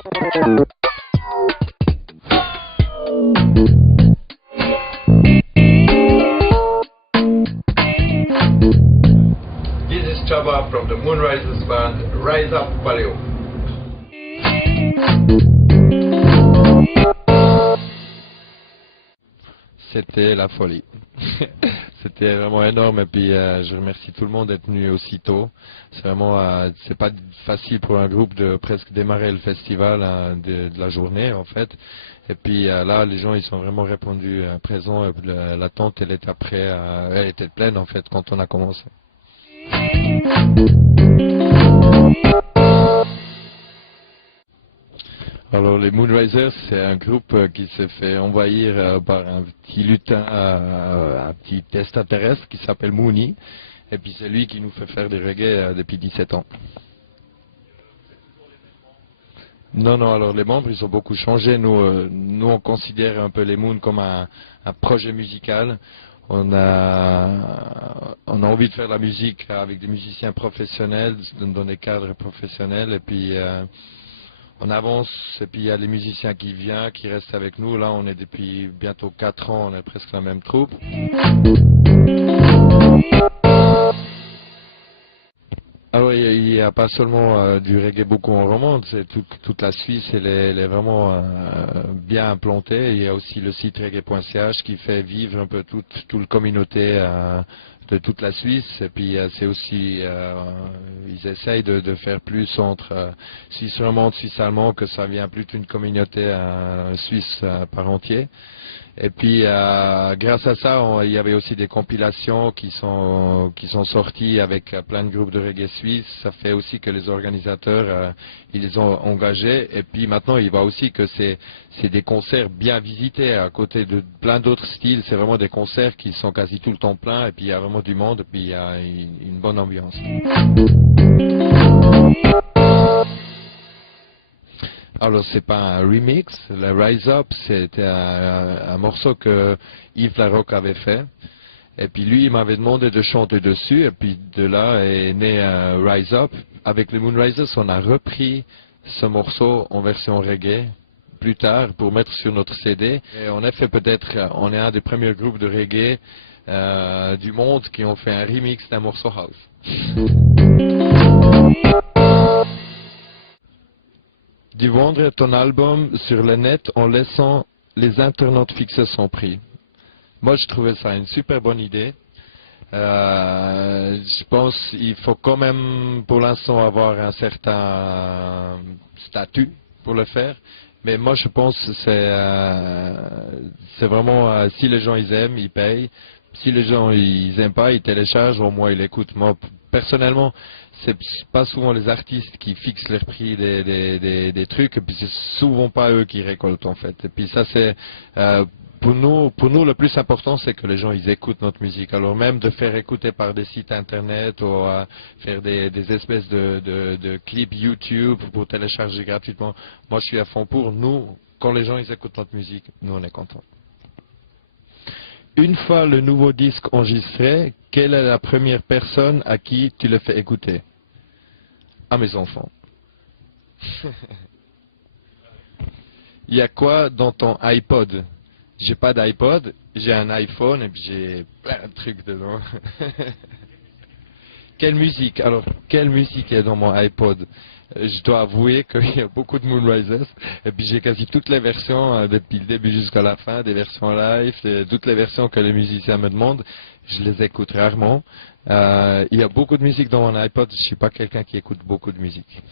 This is Chaba from the Moonrisers band Rise Up Paleo. C'était la folie. C'était vraiment énorme et puis je remercie tout le monde d'être venu aussitôt. C'est vraiment, c'est pas facile pour un groupe de presque démarrer le festival de la journée en fait. Et puis là, les gens ils sont vraiment répondus présents. La tente elle était elle était pleine en fait quand on a commencé. Alors les Moonrisers, c'est un groupe qui s'est fait envahir par un petit lutin, un petit extraterrestre qui s'appelle Mooney. Et puis c'est lui qui nous fait faire des reggae depuis 17 ans. Non, non, alors les membres, ils ont beaucoup changé. Nous on considère un peu les Moons comme un projet musical. On a envie de faire la musique avec des musiciens professionnels, dans des cadres professionnels. Et puis on avance, et puis il y a les musiciens qui viennent, qui restent avec nous. Là, on est depuis bientôt 4 ans, on est presque la même troupe. Alors, il n'y a pas seulement du reggae beaucoup en romande, c'est toute la Suisse, elle est vraiment bien implantée. Il y a aussi le site reggae.ch qui fait vivre un peu toute la communauté de toute la Suisse. Et puis c'est aussi, ils essayent de faire plus entre Suisse romande, Suisse allemand, que ça vient plus d'une communauté suisse par entier. Et puis grâce à ça, il y avait aussi des compilations qui sont sorties avec plein de groupes de reggae suisses. Ça fait aussi que les organisateurs ils les ont engagés. Et puis maintenant, il voit aussi que c'est des concerts bien visités à côté de plein d'autres styles. C'est vraiment des concerts qui sont quasi tout le temps pleins. Et puis il y a vraiment du monde. Et puis il y a une bonne ambiance. Alors c'est pas un remix, le Rise Up c'était un morceau que Yves Larocque avait fait. Et puis lui il m'avait demandé de chanter dessus et puis de là est né Rise Up. Avec les Moonrisers on a repris ce morceau en version reggae plus tard pour mettre sur notre CD. Et en effet peut-être on est un des premiers groupes de reggae du monde qui ont fait un remix d'un morceau house. De vendre ton album sur le net en laissant les internautes fixer son prix. Moi, je trouvais ça une super bonne idée. Je pense qu'il faut quand même, pour l'instant, avoir un certain statut pour le faire. Mais moi, je pense que c'est vraiment, si les gens ils aiment, ils payent. Si les gens ils aiment pas, ils téléchargent, au moins ils écoutent. Moi, personnellement, c'est pas souvent les artistes qui fixent leur prix des trucs, et puis c'est souvent pas eux qui récoltent en fait. Et puis ça c'est pour nous le plus important c'est que les gens ils écoutent notre musique. Alors même de faire écouter par des sites internet ou faire des espèces de clips YouTube pour télécharger gratuitement. Moi je suis à fond pour. Nous, quand les gens ils écoutent notre musique, nous on est contents. Une fois le nouveau disque enregistré, quelle est la première personne à qui tu le fais écouter? À mes enfants. Il y a quoi dans ton iPod? J'ai pas d'iPod, j'ai un iPhone et puis j'ai plein de trucs dedans. Quelle musique? Alors, quelle musique est dans mon iPod? Je dois avouer qu'il y a beaucoup de Moonrisers et puis j'ai quasi toutes les versions depuis le début jusqu'à la fin, des versions live, toutes les versions que les musiciens me demandent. Je les écoute rarement. Il y a beaucoup de musique dans mon iPod. Je suis pas quelqu'un qui écoute beaucoup de musique.